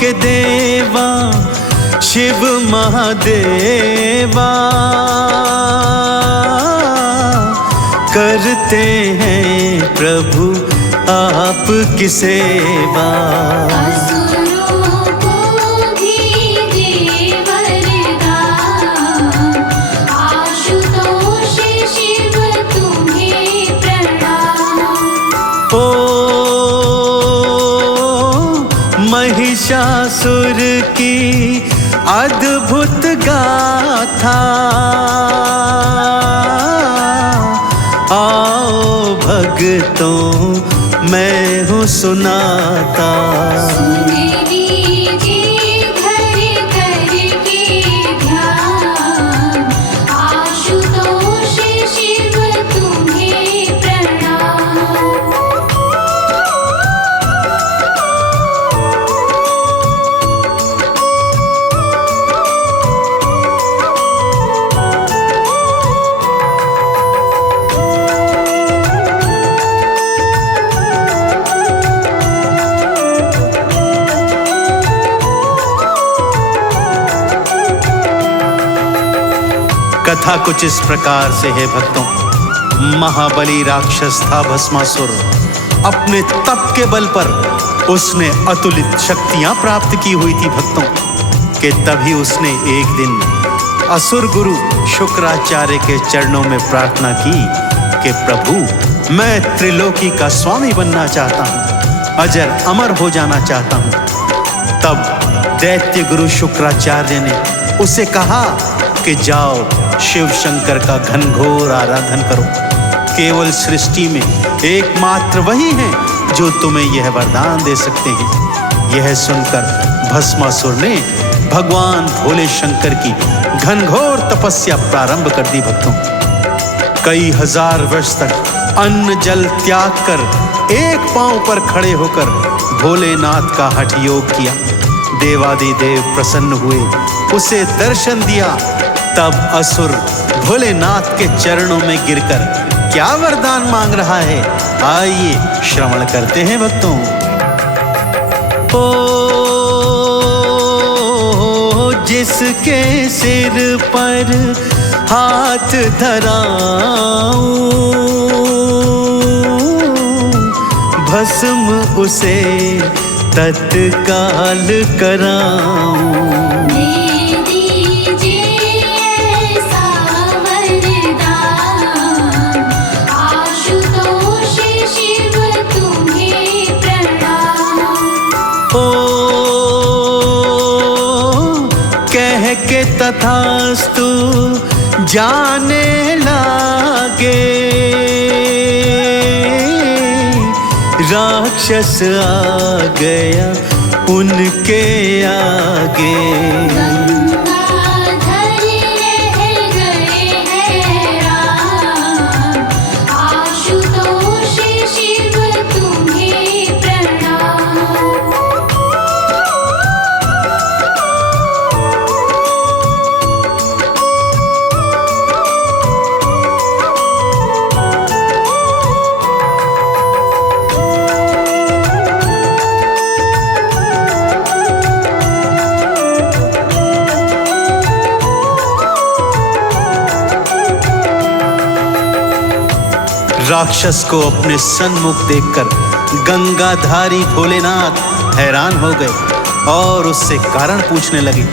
के देवा शिव महादेवा करते हैं प्रभु आपकी सेवा। असुरों को भी दे वरदान, आशुतोष शिव तुम्हें प्रणाम। ओ महिषासुर की अद्भुत गाथा, आओ भक्तों मैं हूँ सुनाता। सुन लीजिए घर करके ध्यान, आशुतोष शिव तुम्हें प्रणाम। कथा कुछ इस प्रकार से है भक्तों। महाबली राक्षस था भस्मासुर। अपने तप के बल पर उसने अतुलित शक्तियां प्राप्त की हुई थी भक्तों कि तभी उसने एक दिन असुर गुरु शुक्राचार्य के चरणों में प्रार्थना की कि प्रभु मैं त्रिलोकी का स्वामी बनना चाहता हूं, अजर अमर हो जाना चाहता हूं। तब दैत्य गुरु शुक्राचार्य ने उसे कहा कि जाओ शिव शंकर का घनघोर आराधन करो। केवल सृष्टि में एकमात्र वही हैं जो तुम्हें यह वरदान दे सकते हैं। यह सुनकर भस्मासुर ने भगवान भोले शंकर की घनघोर तपस्या प्रारंभ कर दी भक्तों। कई हजार वर्ष तक अन्न जल त्याग कर एक पांव पर खड़े होकर भोलेनाथ का हठ योग किया। देवादिदेव प्रसन्न हुए, उसे दर्शन दिया। तब असुर भोलेनाथ के चरणों में गिरकर क्या वरदान मांग रहा है, आइए श्रवण करते हैं भक्तों। ओ जिसके सिर पर हाथ धराऊं, भस्म उसे तत्काल कराऊं। के तथास्तु जाने लागे, राक्षस आ गया उनके आगे। राक्षस को अपने सन्मुख देखकर गंगाधारी भोलेनाथ हैरान हो गए और उससे कारण पूछने लगे।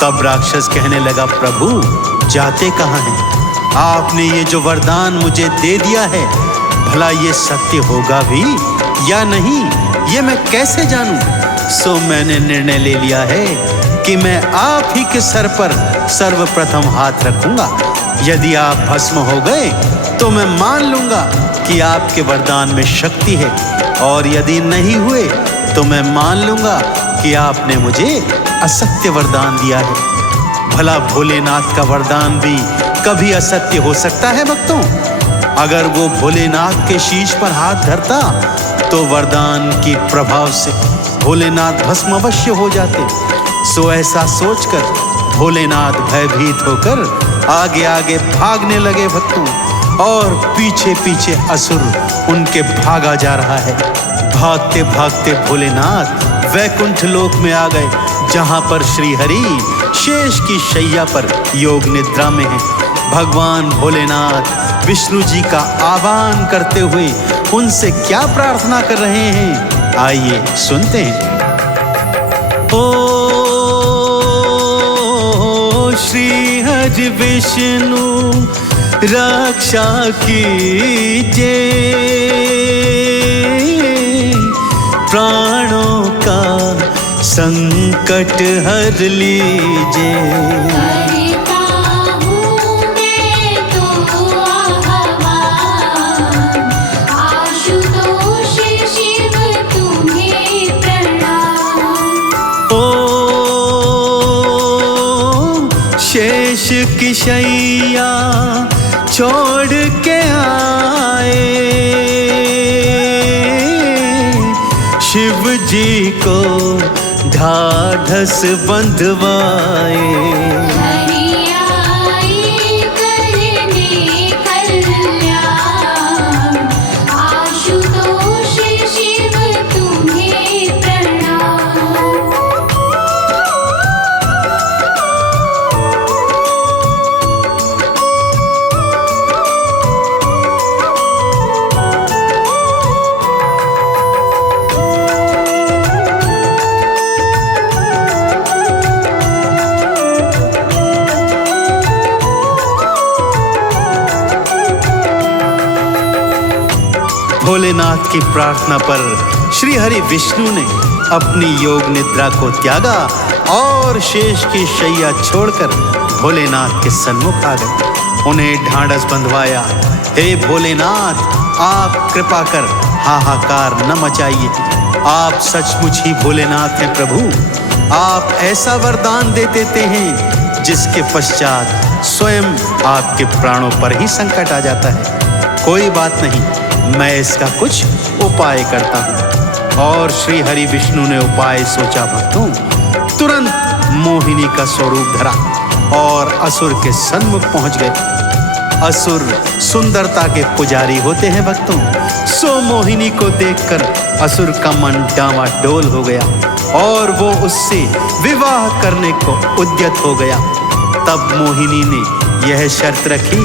तब राक्षस कहने लगा, प्रभु जाते कहाँ हैं? आपने ये जो वरदान मुझे दे दिया है, भला ये सत्य होगा भी या नहीं, ये मैं कैसे जानूं? सो मैंने निर्णय ले लिया है कि मैं आप ही के सर पर सर्वप्रथम हाथ रखूंगा। यदि आप भस्म हो गए तो मैं मान लूंगा कि आपके वरदान में शक्ति है, और यदि नहीं हुए तो मैं मान लूंगा कि आपने मुझे असत्य वरदान दिया है। भला भोलेनाथ का वरदान भी कभी असत्य हो सकता है भक्तों? अगर वो भोलेनाथ के शीश पर हाथ धरता तो वरदान के प्रभाव से भोलेनाथ भस्म अवश्य हो जाते। सो ऐसा सोचकर भोलेनाथ भयभीत होकर आगे आगे भागने लगे भक्तों, और पीछे पीछे असुर उनके भागा जा रहा है। भागते भागते भोलेनाथ वैकुंठ लोक में आ गए, जहां पर श्री हरि शेष की शैया पर योग निद्रा में हैं। भगवान भोलेनाथ विष्णु जी का आह्वान करते हुए उनसे क्या प्रार्थना कर रहे हैं, आइए सुनते हैं। ओ श्री हरि विष्णु रक्षा कीजिए, प्राणों का संकट हर लीजिए। करता हूँ मैं तो आह्वान, आशुतोष शिव तुम्हें प्रणाम। ओ शेष की शैया छोड़ के आए, शिव जी को ढाढ़स बंधवाए। हरियाई करने कल्याण, आशुतोष शिव तुम्हें प्रणाम। भोलेनाथ की प्रार्थना पर श्री हरि विष्णु ने अपनी योग निद्रा को त्यागा और शेष की शैया छोड़कर भोलेनाथ के सन्मुख आ गए। उन्हें ढांढस बंधवाया। हे भोलेनाथ, आप कृपा कर हाहाकार न मचाइए। आप सचमुच ही भोलेनाथ हैं प्रभु। आप ऐसा वरदान दे देते हैं जिसके पश्चात स्वयं आपके प्राणों पर ही संकट आ जाता है। कोई बात नहीं, मैं इसका कुछ उपाय करता हूँ। और श्री हरि विष्णु ने उपाय सोचा भक्तों। तुरंत मोहिनी का स्वरूप धरा और असुर के सन्मुख पहुंच गए। असुर सुंदरता के पुजारी होते हैं भक्तों। सो मोहिनी को देखकर असुर का मन डामाडोल हो गया और वो उससे विवाह करने को उद्यत हो गया। तब मोहिनी ने यह शर्त रखी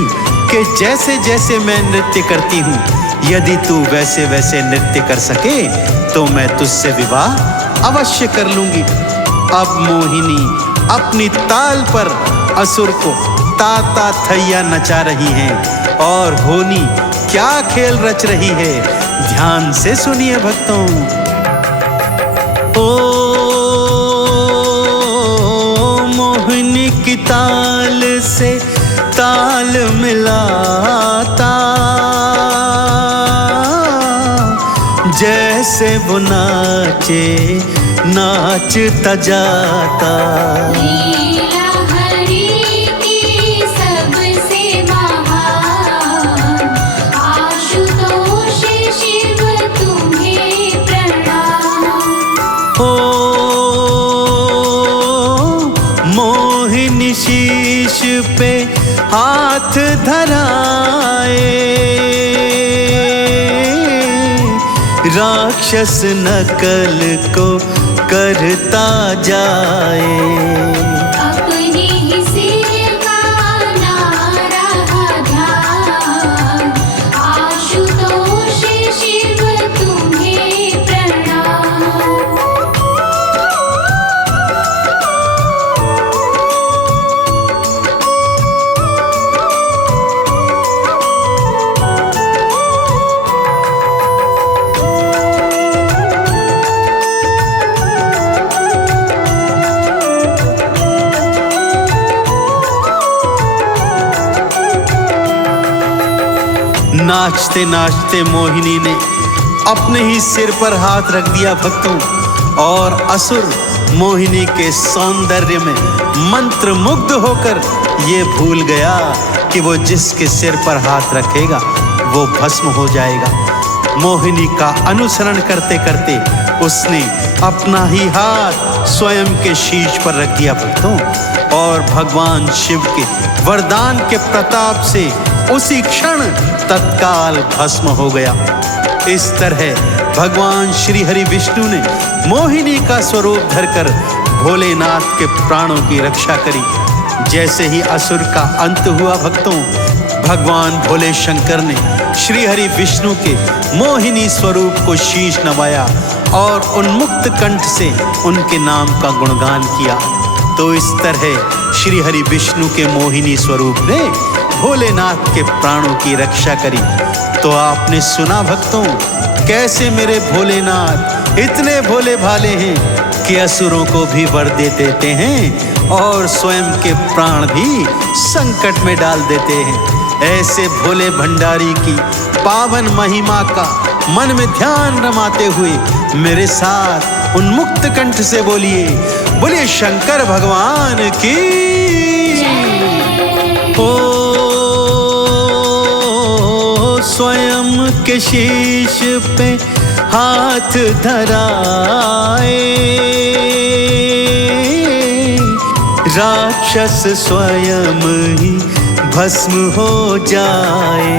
कि जैसे जैसे मैं नृत्य करती हूँ, यदि तू वैसे वैसे नृत्य कर सके तो मैं तुझसे विवाह अवश्य कर लूंगी। अब मोहिनी अपनी ताल पर असुर को ताता थैया नचा रही हैं और होनी क्या खेल रच रही है, ध्यान से सुनिए भक्तों। ओ मोहिनी की ताल से ताल मिलाता, जैसे वो नाचे नाचता जाता। लीला हरि की सबसे महान, आशुतोष शिव तुम्हें प्रणाम। ओ मोहिनी शीश पे हाथ धराए, राक्षस नकल को करता जाए। अपने ही सिर का नारा ध्यान, आशुतोष शिव तुम्हें प्रणाम। नाचते नाचते मोहिनी ने अपने ही सिर पर हाथ रख दिया भक्तों, और असुर मोहिनी के सौंदर्य में मंत्र मुग्ध होकर ये भूल गया कि वो जिसके सिर पर हाथ रखेगा वो भस्म हो जाएगा। मोहिनी का अनुसरण करते करते उसने अपना ही हाथ स्वयं के शीश पर रख दिया भक्तों, और भगवान शिव के वरदान के प्रताप से उसी क्षण तत्काल भस्म हो गया। इस तरह भगवान श्री हरि विष्णु ने मोहिनी का स्वरूप धरकर भोलेनाथ के प्राणों की रक्षा करी। जैसे ही असुर का अंत हुआ भक्तों, भगवान भोले शंकर ने श्री हरि विष्णु के मोहिनी स्वरूप को शीश नवाया और उन्मुक्त कंठ से उनके नाम का गुणगान किया। तो इस तरह श्री हरि विष्णु के मोहिनी स्वरूप ने भोलेनाथ के प्राणों की रक्षा करी। तो आपने सुना भक्तों, कैसे मेरे भोलेनाथ इतने भोले भाले हैं कि असुरों को भी वर दे देते हैं और स्वयं के प्राण भी संकट में डाल देते हैं। ऐसे भोले भंडारी की पावन महिमा का मन में ध्यान रमाते हुए मेरे साथ उन्मुक्त कंठ से बोलिए, बोलिए शंकर भगवान की। ओ स्वयं के शीश पे हाथ धराए, राक्षस स्वयं ही भस्म हो जाए।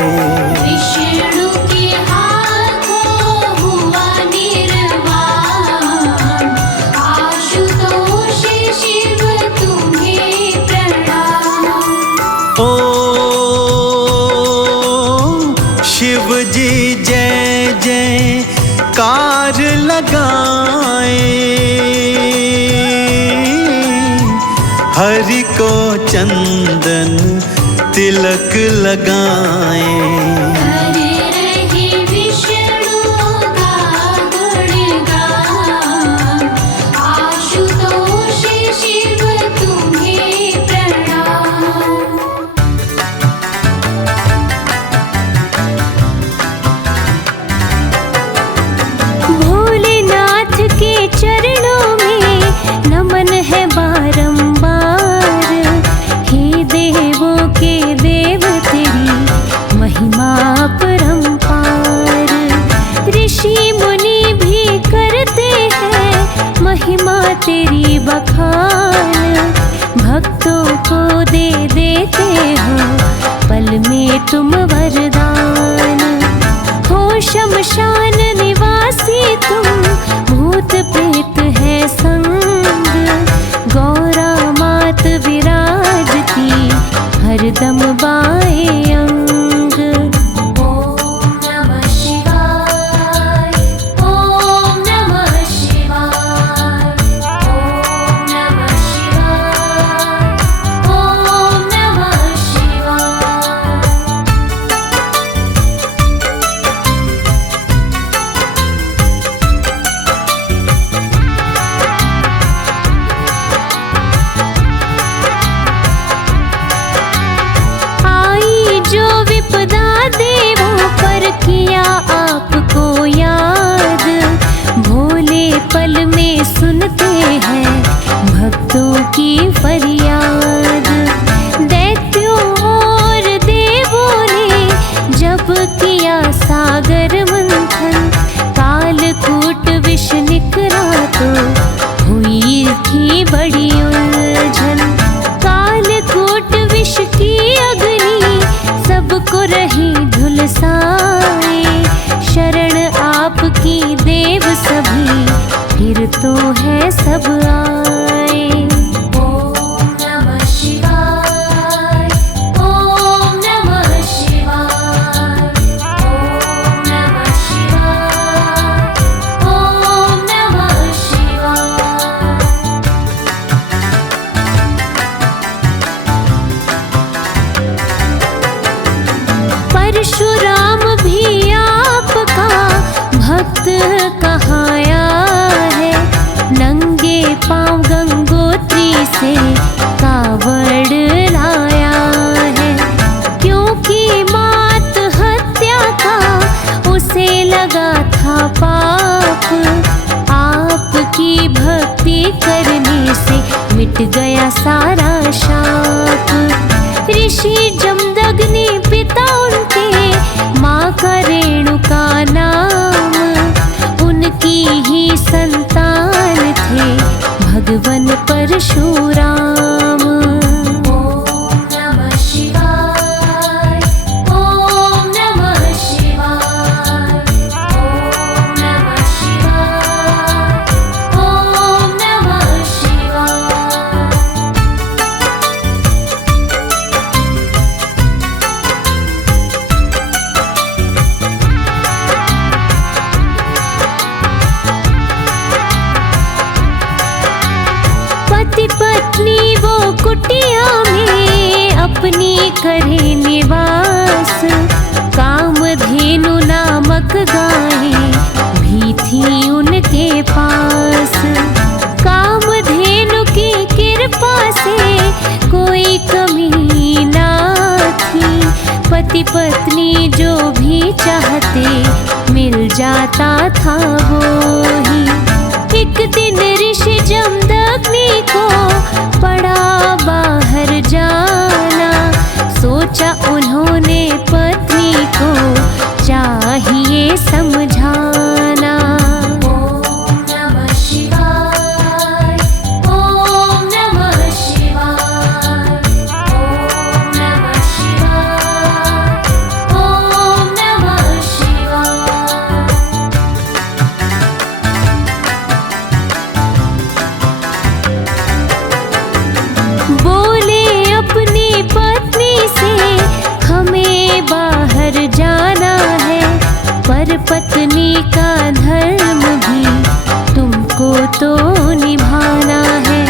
विष्णु के हाथों हुआ निर्वाण, आशुतोष शिव तुम्हें प्रणाम। ओ शिव जी जय जय कार लगाए, हरि को चंदन तिलक लगाए। हरे रहे विष्णु का गुणगान, आशुतोष शिव तुम्हें प्रणाम। भोलेनाथ के चरणों में नमन है बारंबार, हे देवों के देव तेरी महिमा अपरंपार। ऋषि मुनि भी करते हैं महिमा तेरी बखान, भक्तों को दे देते हो पल में तुम वरदान। हो शमशान निवासी तुम, भूत प्रेत है संग, गौरा मात विराजती हरदम बाएं अंग। ओम नमः शिवाय, ओम नमः शिवाय, ओम नमः शिवाय, ओम नमः शिवाय। आई जो विपदा देवों पर किया आपको याद, भोले पल में सुनते हैं भक्तों की फरियाद। दैत्यों और देवों ने जब किया सागर मंथन, कालकूट विष निकला तो हुई थी बड़ी उलझन। कालकूट विष की अग्नि सबको रही झुलसाए, शरण आपकी देव सभी फिर तो है सब आए। ओम नमः शिवाय, ओम नमः शिवाय, ओम नमः शिवाय, ओम नमः शिवाय। परशुराम भी आपका भक्त कहाया है, नंगे पांव गंगोत्री से कावड़ लाया है। क्योंकि मात हत्या का उसे लगा था पाप, आपकी भक्ति करने से मिट गया सारा शाप। ऋषि जमदग्नि पिता उनके, माँ का रेणुका नाम, उनकी ही संतान थे भगवन परशुराम। ओम नमः शिवाय, ओम नमः शिवाय, ओम नमः करे निवास। कामधेनु नामक गायें भी थी उनके पास। कामधेनु की कृपा से कोई कमी ना थी। पति पत्नी जो भी चाहते मिल जाता था वो ही। एक दिन ऋषि जमदग्नि को पड़ा बाहर जाना। सोचा उन्होंने पत्नी को चाहिए समझाना। ओम नमः शिवाय, ओम नमः शिवाय, ओम नमः शिवाय, ओम नमः शिवाय। बोले अपनी पत्नी से हमें बाहर जाना है, पर पत्नी का धर्म भी तुमको तो निभाना है।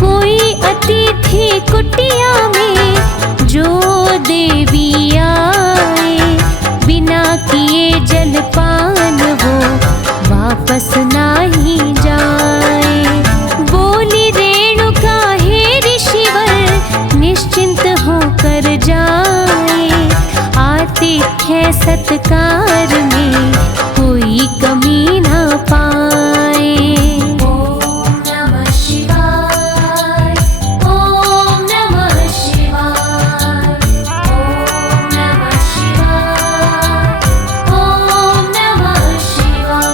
कोई अतिथि कुटिया में जो देवी आए, बिना किए जलपान वो वापस नाही जाए। बोली रेणुका हे ऋषिवर निश्चिंत होकर जाए। आतिथ्य सत्कार में कोई कमी ना पाए। ओम नमः शिवाय, ओम नमः शिवाय, ओम नमः शिवाय, ओम नमः शिवाय।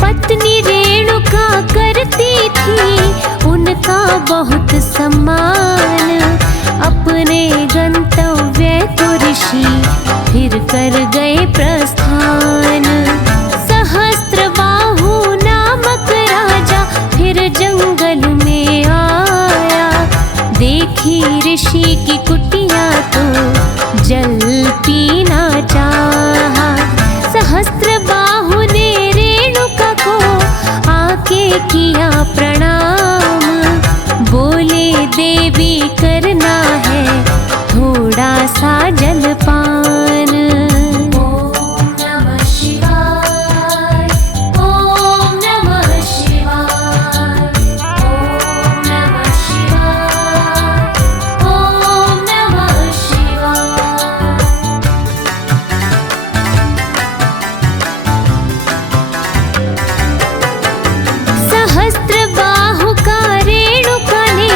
पत्नी रेणुका करती थी उनका बहुत सम्मान। अपने गंतव्य को ऋषि फिर कर गए प्रस्थान। सहस्त्रबाहु नामक राजा फिर जंगल में आया। देखी ऋषि की कुटिया तो जलती ना चाहा। सहस्त्रबाहु ने रेणुका को आके किया प्रणाम। बोले देवी करना है थोड़ा सा जलपान। ओम नमः शिवाय, ओम नमः शिवाय, ओम नमः शिवाय, ओम नमः शिवाय। सहस्त्रबाहु का रेणुका ने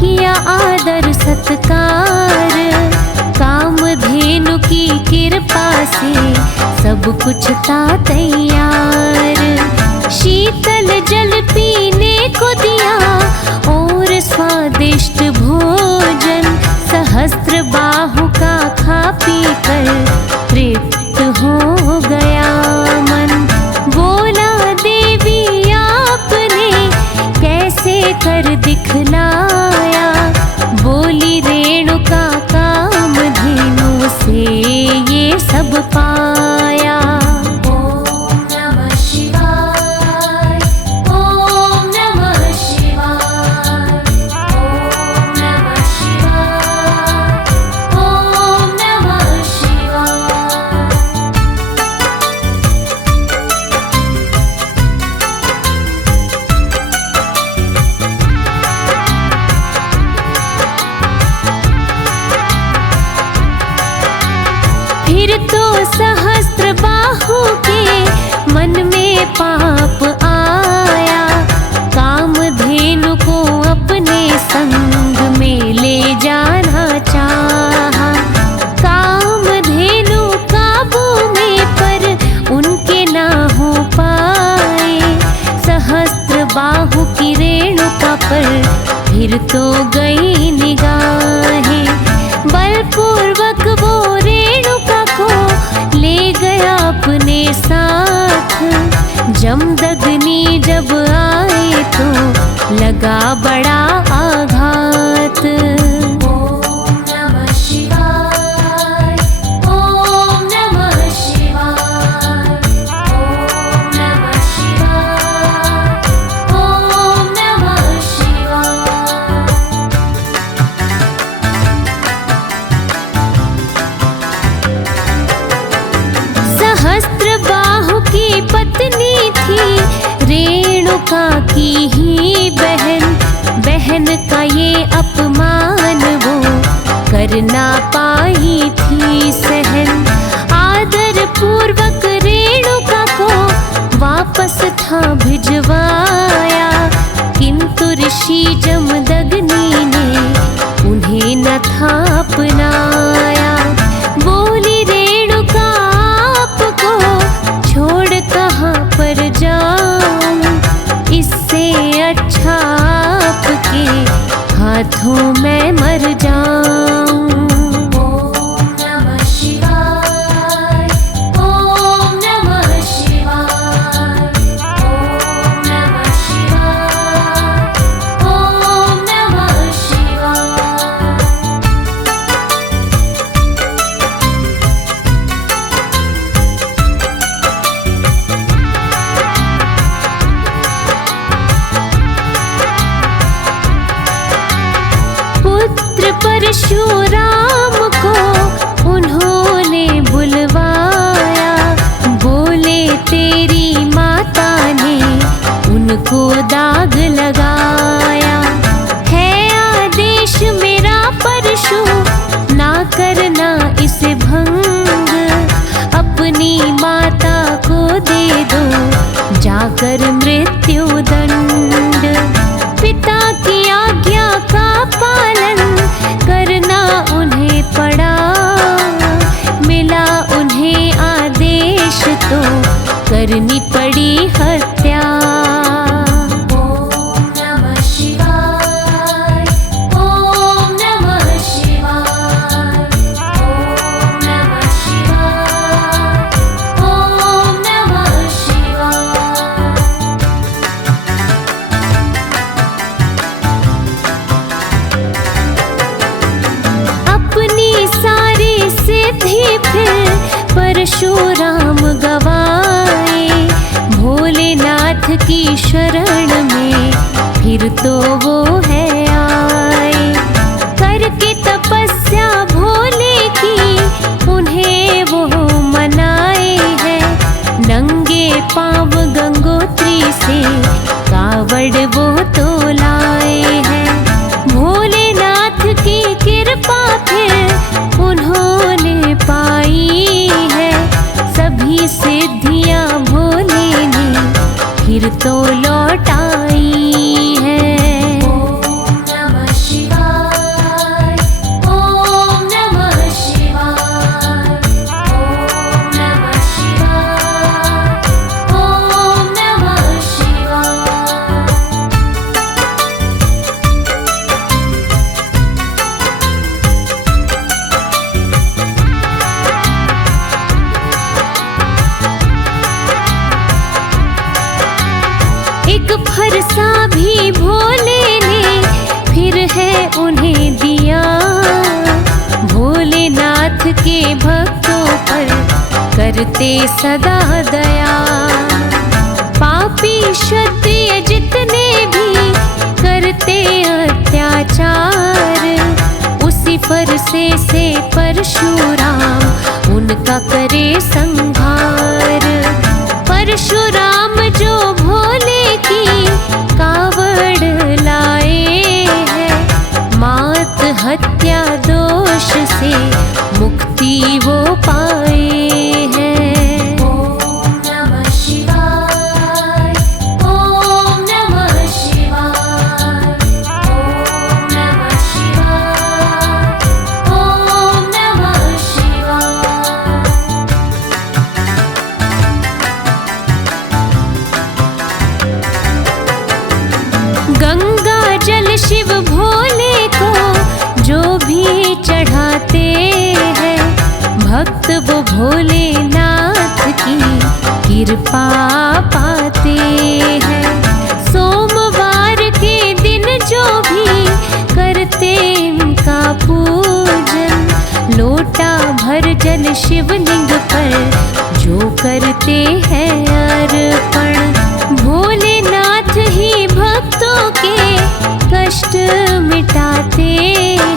किया आदर सत्कार। कामधेनु की कृपा से सब कुछ था तैयार। शीतल जल पीने को दिया और स्वादिष्ट भोजन। सहस्त्रबाहु का खा पी कर तृप्त हो गया मन। बोला देवी आपने कैसे कर दिखलाया। बोली रेणुका कामधेनु से ये सब पाया। ओम नमः शिवाय, ओम नमः शिवाय, ओम नमः शिवाय, ओम नमः शिवाय। फिर तो सहस्त्रबाहु के मन में पाप आया। कामधेनु को अपने संग में ले जाना चाहा। कामधेनु काबू में पर उनके ना हो पाए। सहस्त्रबाहु की रेणुका पर फिर तो गई निगाहें। बलपूर्वक वो रेणुका को ले गया अपने साथ। जमदग्नि जब आए तो लगा बड़ा आघात। ओम नमः शिवाय, को दाग लगाया। है आदेश मेरा परशु, ना करना इसे भंग। अपनी माता को दे दो जाकर मृत्यु दंड। पिता की आज्ञा का पालन करना उन्हें पड़ा। मिला उन्हें आदेश तो करनी पड़ी हत्या। ओम नमः शिवाय, ओम नमः शिवाय, ओम नमः शिवाय, ओम नमः शिवाय। अपनी सारी सिद्धि फिर परशुराम गवाए। भोलेनाथ की शरण में फिर तो वो है आए। करके तपस्या भोले की उन्हें वो मनाए हैं। नंगे पांव गंगोत्री से कावड़ वो तो लाए हैं। भोलेनाथ की कृपा फिर उन्होंने पाई है। सभी सिद्धियां भोले ने फिर तो लौटाई है। ओम नमः शिवाय, ओम नमः शिवाय, ओम नमः शिवाय, ओम नमः शिवाय। एक फरसा भी भोले ने फिर है उन्हें दिया। भोलेनाथ के भक्तों पर करते सदा दया। पापी क्षत्रिय जितने भी करते अत्याचार, उसी फरसे से परशुराम उनका करे संहार। परशुराम जो भोले की कावड़ लाए हैं। मात हत्या दोष से मुक्ति वो पाए हैं। ओम नमः शिवाय, ओम नमः शिवाय, ओम नमः शिवाय, ओम नमः शिवाय। गंगा जल शिव भोले को जो भी चढ़ाते हैं, भक्त वो भोलेनाथ की कृपा पाते हैं। सोमवार के दिन जो भी करते इनका पूजन, लोटा भर जल शिवलिंग पर जो करते हैं अर्पण। भोलेनाथ ही भक्तों के कष्ट मिटाते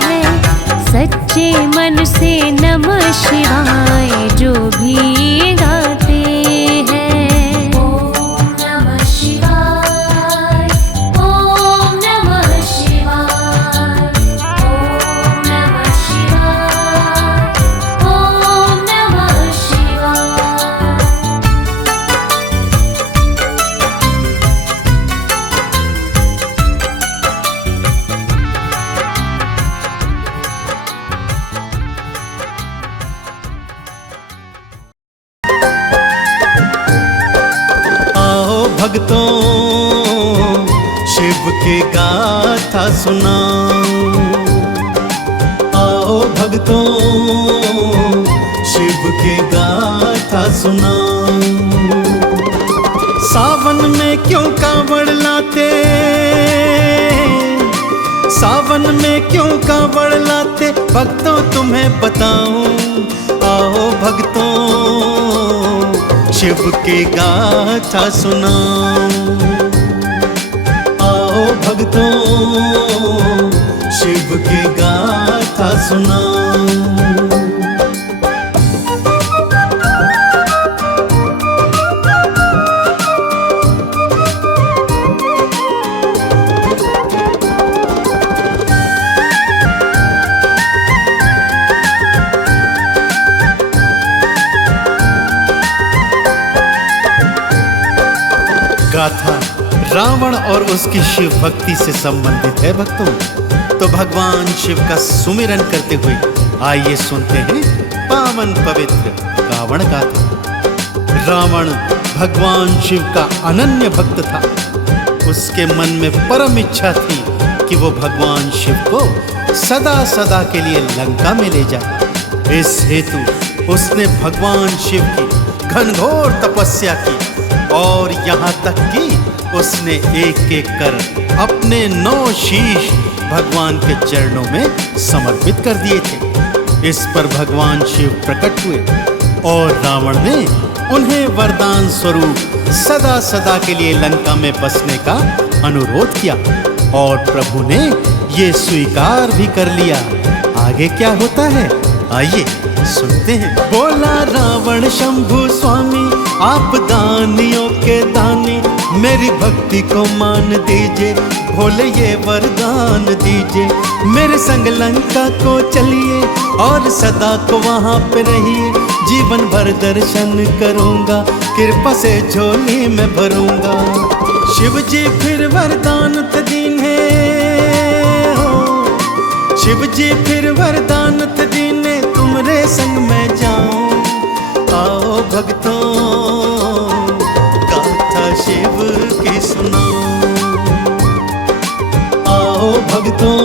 हैं। सच्चे मन से नमः शिवाय जो भी गाते हैं। ओम नमः शिवाय, ओम नमः शिवाय, ओम नमः शिवाय, ओम नमः शिवाय। भक्तों शिव के गाथा सुनाऊं। आओ भक्तों शिव के गाथा सुनाऊं। सावन में क्यों कावड़ लाते, सावन में क्यों कावड़ लाते, भक्तों तुम्हें बताऊं। आओ भक्तों शिव के गाथा सुनाऊं। आओ भक्तों शिव के गाथा सुनाऊं। गाथा रावण और उसकी शिव भक्ति से संबंधित है भक्तों। तो भगवान शिव का सुमिरन करते हुए आइए सुनते हैं पावन पवित्र रावण गाथा। रावण भगवान शिव का अनन्य भक्त था। उसके मन में परम इच्छा थी कि वो भगवान शिव को सदा सदा के लिए लंका में ले जाए। इस हेतु उसने भगवान शिव की घनघोर तपस्या की और यहाँ तक कि उसने एक एक कर अपने 9 शीश भगवान के चरणों में समर्पित कर दिए थे। इस पर भगवान शिव प्रकट हुए और रावण ने उन्हें वरदान स्वरूप सदा सदा के लिए लंका में बसने का अनुरोध किया और प्रभु ने ये स्वीकार भी कर लिया। आगे क्या होता है आइए सुनते हैं। बोला रावण शंभु स्वामी आप दानियों के दानी, मेरी भक्ति को मान दीजिए, भोले ये वरदान दीजिए। मेरे संग लंका को चलिए और सदा को वहाँ पे रहिए। जीवन भर दर्शन करूँगा, कृपा से झोली में भरूँगा। शिव जी फिर वरदान दीने हो, शिव जी फिर वरदान दीने, तुमरे संग में जाऊं। आओ भक्तों गाथा शिव की सुनाओ, आओ भक्तों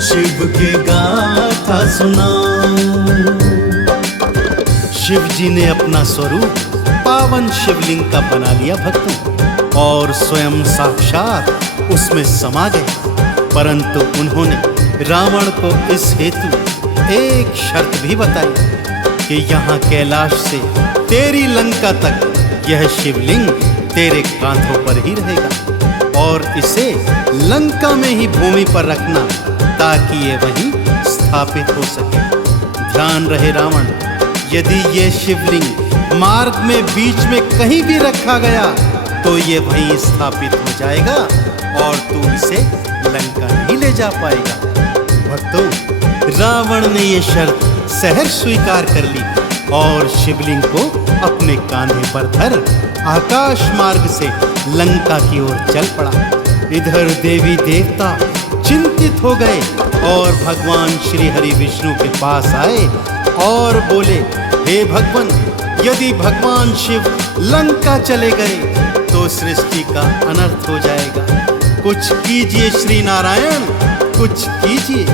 शिव की गाथा सुनाओ। शिव जी ने अपना स्वरूप पावन शिवलिंग का बना लिया भक्तों और स्वयं साक्षात उसमें समा गए। परंतु उन्होंने रावण को इस हेतु एक शर्त भी बताई कि यहाँ कैलाश से तेरी लंका तक यह शिवलिंग तेरे कांधों पर ही रहेगा और इसे लंका में ही भूमि पर रखना ताकि ये वहीं स्थापित हो सके। ध्यान रहे रावण, यदि ये शिवलिंग मार्ग में बीच में कहीं भी रखा गया तो ये वहीं स्थापित हो जाएगा और तू इसे लंका नहीं ले जा पाएगा। भक्तों, रावण ने ये शर्त सहर्ष स्वीकार कर ली और शिवलिंग को अपने कांधे पर धर आकाश मार्ग से लंका की ओर चल पड़ा। इधर देवी देवता चिंतित हो गए और भगवान श्री हरि विष्णु के पास आए और बोले, हे भगवान, यदि भगवान शिव लंका चले गए तो सृष्टि का अनर्थ हो जाएगा। कुछ कीजिए श्री नारायण, कुछ कीजिए।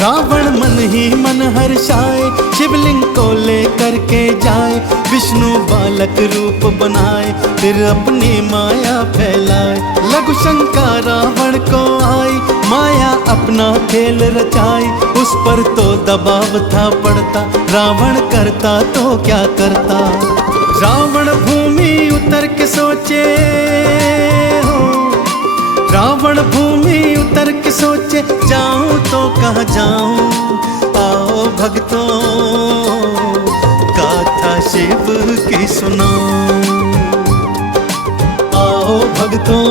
रावण मन ही मन हर्षाए, शिवलिंग को लेकर के जाए। विष्णु बालक रूप बनाए, फिर अपनी माया फैलाए। लघु शंका रावण को आई, माया अपना खेल रचाई। उस पर तो दबाव था पड़ता, रावण करता तो क्या करता। रावण भूमि उतर के सोचे हो, रावण भूमि उतर के सोचे, जाऊं तो कहाँ जाऊं। आओ भक्तों गाथा शिव की सुनाओ, आओ भक्तों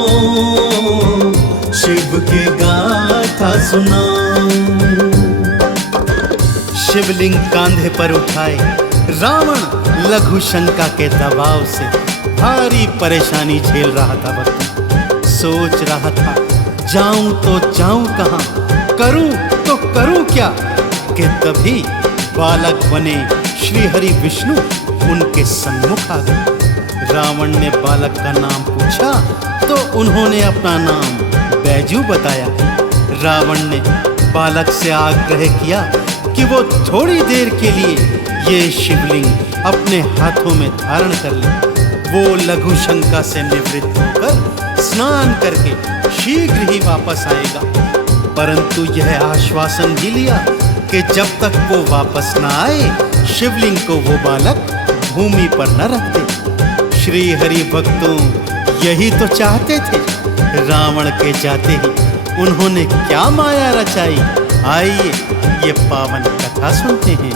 शिव की गाथा सुनाओ। शिवलिंग कांधे पर उठाए रावण लघु शंका के दबाव से भारी परेशानी झेल रहा था। भक्त सोच रहा था, जाऊं तो जाऊं कहां, करूं तो करूं क्या, कि तभी बालक बने श्री हरि विष्णु उनके सम्मुख आ गए। रावण ने बालक का नाम पूछा तो उन्होंने अपना नाम बैजू बताया। रावण ने बालक से आग्रह किया कि वो थोड़ी देर के लिए ये शिवलिंग अपने हाथों में धारण कर ले। वो लघु शंका से निवृत्त होकर स्नान करके शीघ्र ही वापस आएगा। परंतु यह आश्वासन भी लिया कि जब तक वो वापस न आए शिवलिंग को वो बालक भूमि पर न रख दे। श्री हरि भक्तों यही तो चाहते थे। रावण के जाते ही उन्होंने क्या माया रचाई, आइए ये पावन कथा सुनते हैं।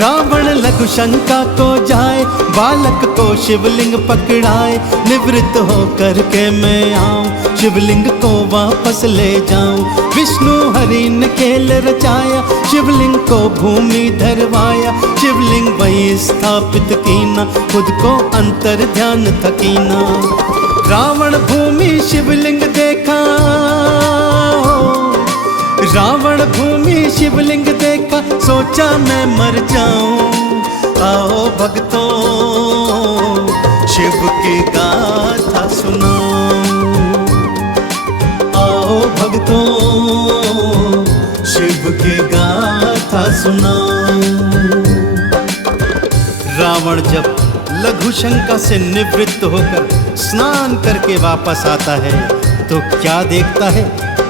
रावण लघु शंका को जाए, बालक को शिवलिंग पकड़ाए। निवृत्त होकर के मैं आऊं, शिवलिंग को वापस ले जाऊं। विष्णु हरि ने खेल रचाया, शिवलिंग को भूमि धरवाया। शिवलिंग वही स्थापित कीना, खुद को अंतर ध्यान थकीना। रावण भूमि शिवलिंग देखा, रावण भूमि शिवलिंग देखा, सोचा मैं मर जाऊं। आओ भक्तों शिव की गाथा सुनाऊं, आओ भक्तों शिव की गाथा सुनाऊं। रावण जब लघु शंका से निवृत्त होकर स्नान करके वापस आता है तो क्या देखता है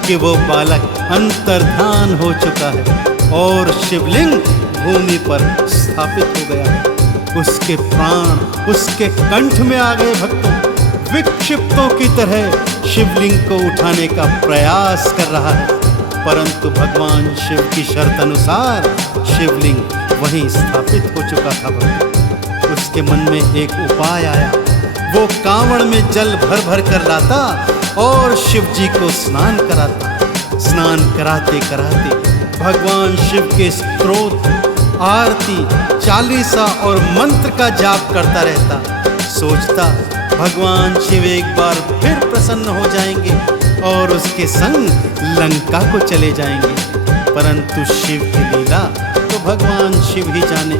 कि वो बालक अंतर्धान हो चुका है और शिवलिंग भूमि पर स्थापित हो गया है। उसके प्राण उसके कंठ में आ गए। भक्तों विक्षिप्तों की तरह शिवलिंग को उठाने का प्रयास कर रहा है, परंतु भगवान शिव की शर्त अनुसार शिवलिंग वहीं स्थापित हो चुका था। भक्तों उसके मन में एक उपाय आया। वो कांवड़ में जल भर भर कर लाता और शिव जी को स्नान कराता। स्नान कराते कराते भगवान शिव के स्तोत्र, आरती, चालीसा और मंत्र का जाप करता रहता। सोचता भगवान शिव एक बार फिर प्रसन्न हो जाएंगे और उसके संग लंका को चले जाएंगे। परंतु शिव की लीला तो भगवान शिव ही जाने।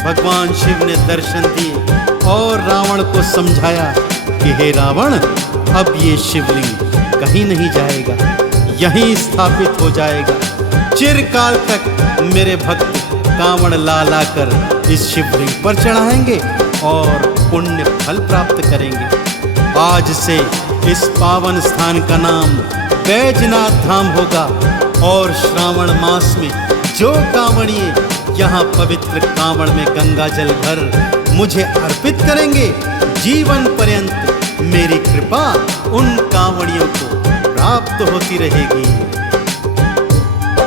भगवान शिव ने दर्शन दिए और रावण को समझाया कि हे रावण, अब ये शिवलिंग कहीं नहीं जाएगा, यहीं स्थापित हो जाएगा। चिरकाल तक मेरे भक्त कांवड़ ला ला कर इस शिवलिंग पर चढ़ाएंगे और पुण्य फल प्राप्त करेंगे। आज से इस पावन स्थान का नाम बैजनाथ धाम होगा और श्रावण मास में जो कांवड़िए यहाँ पवित्र कांवड़ में गंगा जल भर मुझे अर्पित करेंगे, जीवन पर्यंत मेरी कृपा उन कांवड़ियों को प्राप्त होती रहेगी।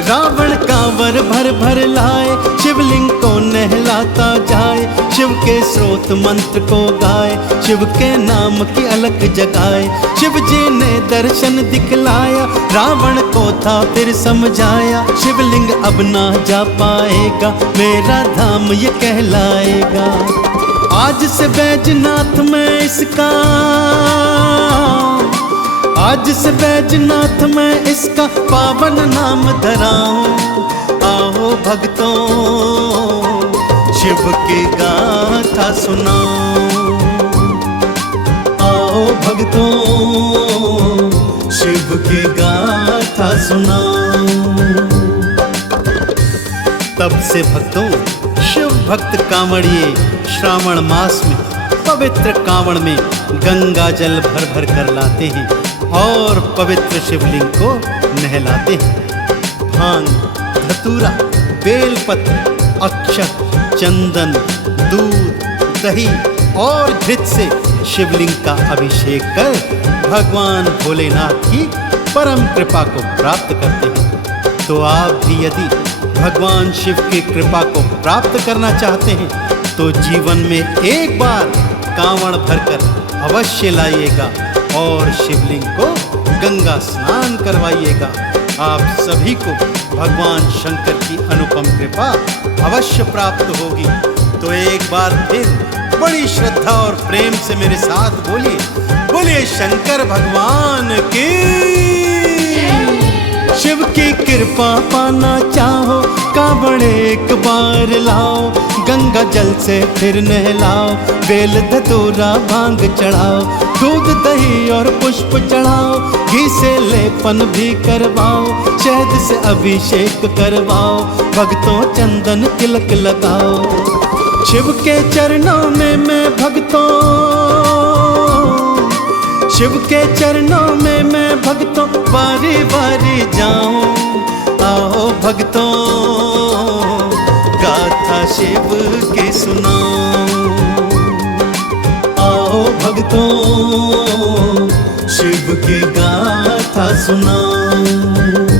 रावण कांवर भर भर लाए, शिवलिंग को नहलाता जाए। शिव के स्रोत मंत्र को गाए, शिव के नाम की अलख जगाए। शिव जी ने दर्शन दिखलाया, रावण को था फिर समझाया। शिवलिंग अब ना जा पाएगा, मेरा धाम ये कहलाएगा। आज से बैजनाथ में इसका, आज से बैजनाथ में इसका पावन नाम धराऊं। आओ भक्तों शिव की गाथा सुनाऊं, आओ भक्तों शिव की गाथा सुनाऊं। तब से भक्तों शिव भक्त कांवड़िए श्रावण मास में पवित्र कांवड़ में गंगा जल भर भर कर लाते हैं और पवित्र शिवलिंग को नहलाते हैं। भांग, धतूरा, बेलपत्र, अक्षत, चंदन, दूध, दही और घृत से शिवलिंग का अभिषेक कर भगवान भोलेनाथ की परम कृपा को प्राप्त करते हैं। तो आप भी यदि भगवान शिव की कृपा को प्राप्त करना चाहते हैं तो जीवन में एक बार कांवड़ भरकर अवश्य लाइएगा और शिवलिंग को गंगा स्नान करवाइएगा। आप सभी को भगवान शंकर की अनुपम कृपा अवश्य प्राप्त होगी। तो एक बार फिर बड़ी श्रद्धा और प्रेम से मेरे साथ बोलिए, बोलिए शंकर भगवान की। शिव की कृपा पाना चाहो, कांवड़ एक बार लाओ। गंगा जल से फिर नहलाओ, बेल धतूरा भांग चढ़ाओ। दूध दही और पुष्प चढ़ाओ, घी से लेपन भी करवाओ। शहद से अभिषेक करवाओ, भक्तों चंदन तिलक लगाओ। शिव के चरणों में मैं भक्तों, शिव के चरणों में मैं भक्तों बारी बारी जाऊं। आओ भक्तों गाथा शिव की सुनाऊं, आओ भक्तों शिव की गाथा सुनाऊं।